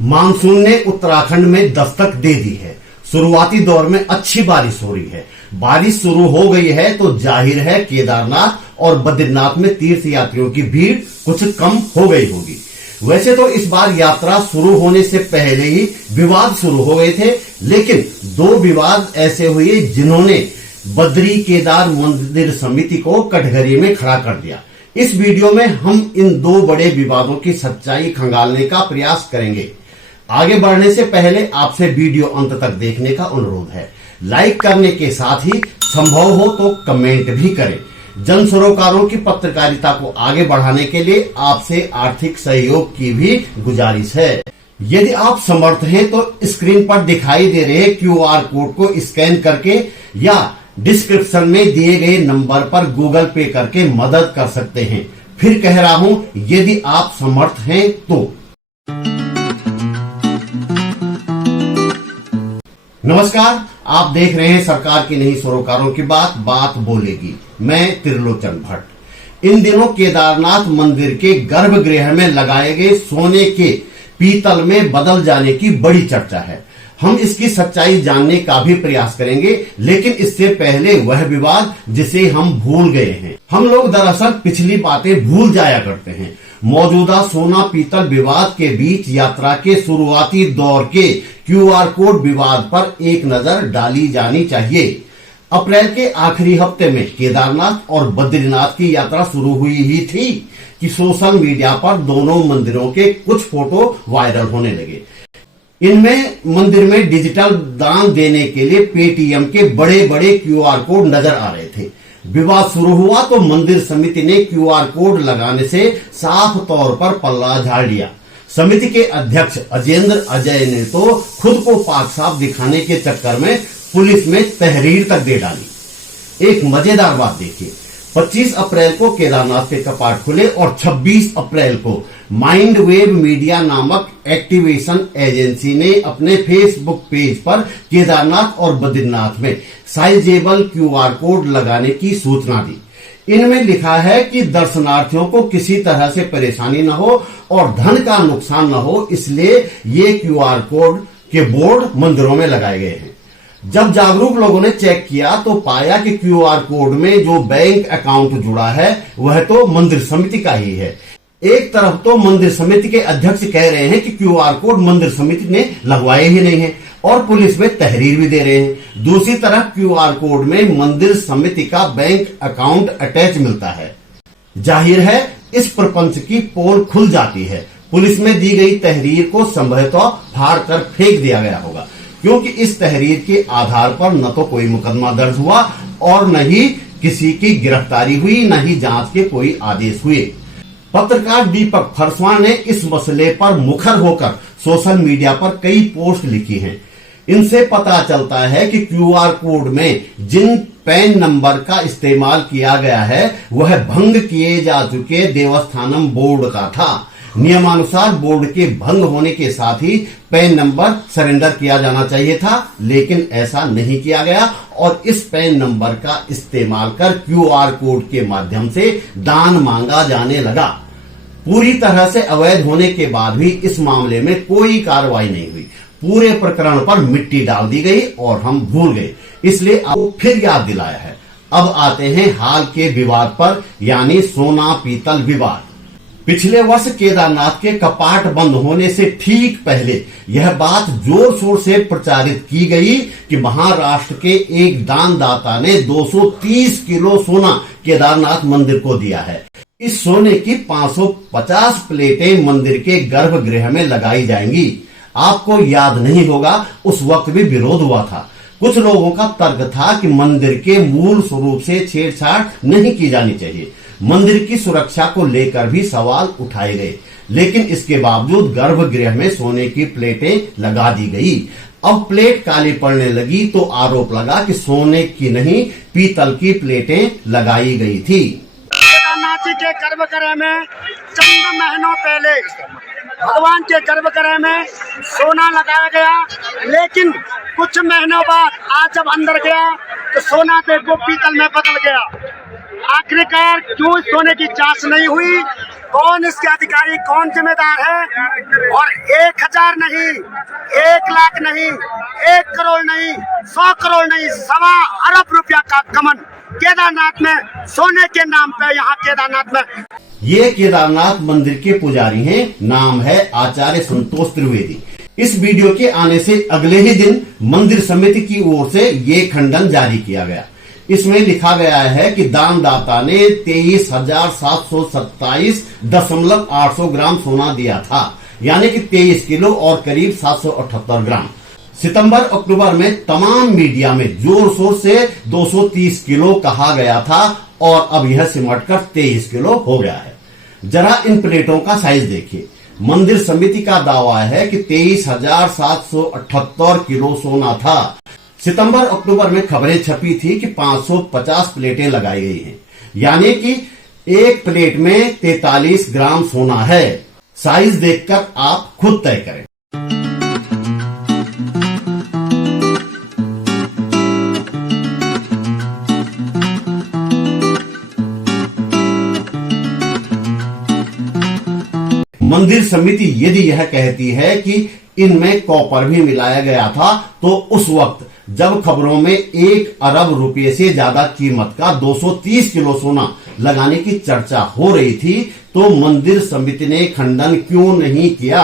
Monsoon ने उत्तराखंड में दस्तक दे दी है। शुरुआती दौर में अच्छी बारिश हो रही है। बारिश शुरू हो गई है तो जाहिर है केदारनाथ और बद्रीनाथ में तीर्थ यात्रियों की भीड़ कुछ कम हो गई होगी। वैसे तो इस बार यात्रा शुरू होने से पहले ही विवाद शुरू हो गए थे, लेकिन दो विवाद ऐसे हुए जिन्होंने बद्री केदार मंदिर समिति को कटघरे में खड़ा कर दिया। इस वीडियो में हम इन दो बड़े विवादों की सच्चाई खंगालने का प्रयास करेंगे। आगे बढ़ने से पहले आपसे वीडियो अंत तक देखने का अनुरोध है। लाइक करने के साथ ही संभव हो तो कमेंट भी करें। जन सरोकारों की पत्रकारिता को आगे बढ़ाने के लिए आपसे आर्थिक सहयोग की भी गुजारिश है। यदि आप समर्थ हैं तो स्क्रीन पर दिखाई दे रहे QR कोड को स्कैन करके या डिस्क्रिप्शन में दिए गए नंबर पर गूगल पे करके मदद कर सकते हैं। फिर कह रहा हूं, यदि आप समर्थ हैं तो। नमस्कार, आप देख रहे हैं सरकार की नहीं सरोकारों की बात बोलेगी। मैं त्रिलोचन भट्ट। इन दिनों केदारनाथ मंदिर के गर्भगृह में लगाए गए सोने के पीतल में बदल जाने की बड़ी चर्चा है। हम इसकी सच्चाई जानने का भी प्रयास करेंगे, लेकिन इससे पहले वह विवाद जिसे हम भूल गए हैं। हम लोग दरअसल पिछली बातें भूल जाया करते हैं। मौजूदा सोना पीतल विवाद के बीच यात्रा के शुरुआती दौर के QR कोड विवाद पर एक नजर डाली जानी चाहिए। अप्रैल के आखिरी हफ्ते में केदारनाथ और बद्रीनाथ की यात्रा शुरू हुई ही थी कि सोशल मीडिया पर दोनों मंदिरों के कुछ फोटो वायरल होने लगे। इनमें मंदिर में डिजिटल दान देने के लिए पेटीएम के बड़े बड़े QR कोड नजर आ रहे थे। विवाद शुरू हुआ तो मंदिर समिति ने QR कोड लगाने से साफ तौर पर पल्ला झाड़ लिया। समिति के अध्यक्ष अजेंद्र अजय ने तो खुद को पाक साफ दिखाने के चक्कर में पुलिस में तहरीर तक दे डाली। एक मजेदार बात देखिए, 25 अप्रैल को केदारनाथ के कपाट खुले और 26 अप्रैल को माइंडवेव मीडिया नामक एक्टिवेशन एजेंसी ने अपने फेसबुक पेज पर केदारनाथ और बद्रीनाथ में साइजेबल QR कोड लगाने की सूचना दी। इनमें लिखा है कि दर्शनार्थियों को किसी तरह से परेशानी न हो और धन का नुकसान न हो, इसलिए ये QR कोड के बोर्ड मंदिरों में लगाए गए हैं। जब जागरूक लोगों ने चेक किया तो पाया कि QR कोड में जो बैंक अकाउंट जुड़ा है वह तो मंदिर समिति का ही है। एक तरफ तो मंदिर समिति के अध्यक्ष कह रहे हैं कि QR कोड मंदिर समिति ने लगवाए ही नहीं है और पुलिस में तहरीर भी दे रहे हैं। दूसरी तरफ QR कोड में मंदिर समिति का बैंक अकाउंट अटैच मिलता है। जाहिर है इस प्रपंच की पोल खुल जाती है। पुलिस में दी गई तहरीर को संभवतः फाड़ कर फेंक दिया गया होगा, क्योंकि इस तहरीर के आधार पर न तो कोई मुकदमा दर्ज हुआ और न ही किसी की गिरफ्तारी हुई, न ही जांच के कोई आदेश हुए। पत्रकार दीपक फरसवां ने इस मसले पर मुखर होकर सोशल मीडिया पर कई पोस्ट लिखी हैं। इनसे पता चलता है कि QR कोड में जिन पैन नंबर का इस्तेमाल किया गया है वह भंग किए जा चुके देवस्थानम बोर्ड का था। नियमानुसार बोर्ड के भंग होने के साथ ही पैन नंबर सरेंडर किया जाना चाहिए था, लेकिन ऐसा नहीं किया गया और इस पैन नंबर का इस्तेमाल कर QR कोड के माध्यम से दान मांगा जाने लगा। पूरी तरह से अवैध होने के बाद भी इस मामले में कोई कार्रवाई नहीं हुई। पूरे प्रकरण पर मिट्टी डाल दी गई और हम भूल गए, इसलिए आपको फिर याद दिलाया है। अब आते हैं हाल के विवाद पर, यानी सोना पीतल विवाद। पिछले वर्ष केदारनाथ के कपाट बंद होने से ठीक पहले यह बात जोर शोर से प्रचारित की गई कि महाराष्ट्र के एक दानदाता ने 230 किलो सोना केदारनाथ मंदिर को दिया है। इस सोने की 550 प्लेटें मंदिर के गर्भगृह में लगाई जाएंगी। आपको याद नहीं होगा, उस वक्त भी विरोध हुआ था। कुछ लोगों का तर्क था कि मंदिर के मूल स्वरूप से छेड़छाड़ नहीं की जानी चाहिए। मंदिर की सुरक्षा को लेकर भी सवाल उठाए गए, लेकिन इसके बावजूद गर्भगृह में सोने की प्लेटें लगा दी गई। अब प्लेट काली पड़ने लगी तो आरोप लगा कि सोने की नहीं पीतल की प्लेटें लगाई गई थी। केदारनाथ के गर्भगृह में चंद महीनों पहले भगवान के गर्भगृह में सोना लगाया गया, लेकिन कुछ महीनों बाद आज जब अंदर गया तो सोना देखो पीतल में बदल गया। आखिरकार क्यों सोने की जांच नहीं हुई कौन इसके अधिकारी, कौन जिम्मेदार है। और 1000 नहीं, 1 लाख नहीं, 1 करोड़ नहीं, 100 करोड़ नहीं, 1.25 अरब रुपया का गमन केदारनाथ में सोने के नाम पे, यहाँ केदारनाथ में। ये केदारनाथ मंदिर के पुजारी हैं, नाम है आचार्य संतोष त्रिवेदी। इस वीडियो के आने से अगले ही दिन मंदिर समिति की ओर से ये खंडन जारी किया गया। इसमें लिखा गया है कि दानदाता ने 23,727.800 ग्राम सोना दिया था, यानी कि 23 किलो और करीब 778 ग्राम। सितंबर अक्टूबर में तमाम मीडिया में जोर शोर से 230 किलो कहा गया था और अब यह सिमटकर 23 किलो हो गया है। जरा इन प्लेटों का साइज देखिए। मंदिर समिति का दावा है कि 23,778 किलो सोना था। सितंबर अक्टूबर में खबरें छपी थी कि 550 प्लेटें लगाई गई हैं, यानी कि एक प्लेट में 43 ग्राम सोना है। साइज देखकर आप खुद तय करें। मंदिर समिति यदि यह कहती है कि इनमें कॉपर भी मिलाया गया था, तो उस वक्त जब खबरों में 1 अरब रुपए से ज्यादा कीमत का 230 किलो सोना लगाने की चर्चा हो रही थी, तो मंदिर समिति ने खंडन क्यों नहीं किया।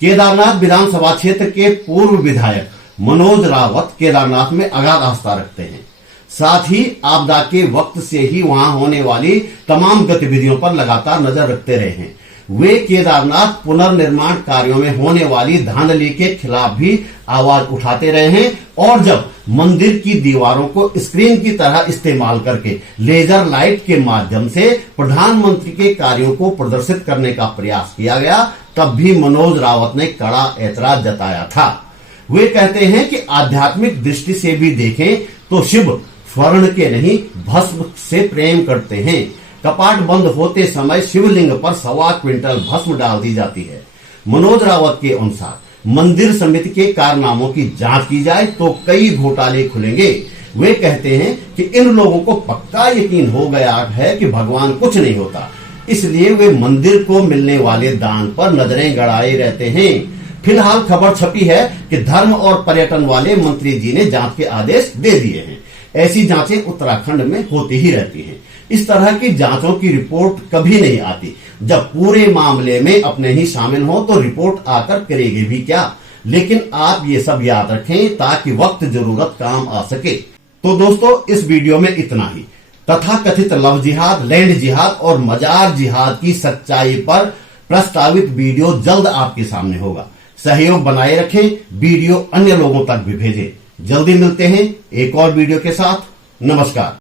केदारनाथ विधानसभा क्षेत्र के पूर्व विधायक मनोज रावत केदारनाथ में अगाध आस्था रखते हैं। साथ ही आपदा के वक्त से ही वहां होने वाली तमाम गतिविधियों पर लगातार नजर रखते रहे हैं। वे केदारनाथ पुनर्निर्माण कार्यों में होने वाली धांधली के खिलाफ भी आवाज उठाते रहे हैं और जब मंदिर की दीवारों को स्क्रीन की तरह इस्तेमाल करके लेजर लाइट के माध्यम से प्रधानमंत्री के कार्यों को प्रदर्शित करने का प्रयास किया गया, तब भी मनोज रावत ने कड़ा ऐतराज जताया था। वे कहते हैं कि आध्यात्मिक दृष्टि से भी देखें तो शिव स्वर्ण के नहीं भस्म से प्रेम करते हैं। कपाट बंद होते समय शिवलिंग पर 1.25 क्विंटल भस्म डाल दी जाती है। मनोज रावत के अनुसार मंदिर समिति के कारनामों की जांच की जाए तो कई घोटाले खुलेंगे। वे कहते हैं कि इन लोगों को पक्का यकीन हो गया है कि भगवान कुछ नहीं होता, इसलिए वे मंदिर को मिलने वाले दान पर नजरें गड़ाए रहते हैं। फिलहाल खबर छपी है कि धर्म और पर्यटन वाले मंत्री जी ने जांच के आदेश दे दिए हैं। ऐसी जांचें उत्तराखंड में होती ही रहती हैं। इस तरह की जांचों की रिपोर्ट कभी नहीं आती। जब पूरे मामले में अपने ही शामिल हो तो रिपोर्ट आकर करेगी भी क्या। लेकिन आप ये सब याद रखें ताकि वक्त जरूरत काम आ सके। तो दोस्तों, इस वीडियो में इतना ही। तथाकथित लव जिहाद, लैंड जिहाद और मजार जिहाद की सच्चाई पर प्रस्तावित वीडियो जल्द आपके सामने होगा। सहयोग बनाए रखें, वीडियो अन्य लोगों तक भी भेजें। जल्दी मिलते हैं एक और वीडियो के साथ। नमस्कार।